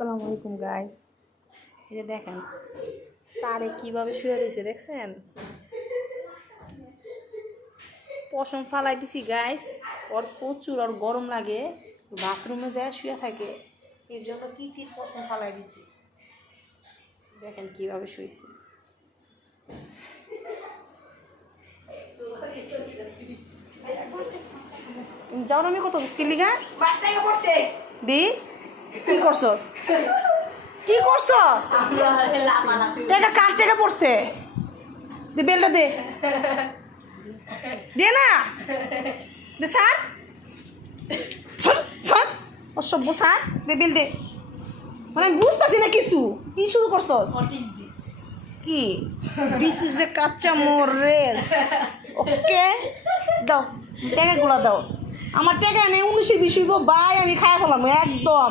আসসালামু আলাইকুম গাইস। এই যে দেখেন স্যারে কিভাবে শুয়ে রয়েছে দেখছেন। পশম ফালাই দিছি গাইস, ওর প্রচুর ওর গরম লাগে, বাথরুমে যায় শুয়ে থাকে, এর জন্য কি পশম ফালাই দিছি। দেখেন কিভাবে শুয়েছে। যাও আমি কত স্কিলিগা দি কি করছস কি করছস টাকা কার টাকা পড়ছে দে বেলটা দে দে না দে স্যার স্যার অসভ্য স্যার দে বেল দে মানে আমি বুঝতেছি না কিছু কি শুরু করছস কি দিস ইজ এ কাঁচা মরেস ওকে দাও টাকাগুলো দাও আমার টাকা নেই 19-20 ভাই আমি খাই ফেলাম একদম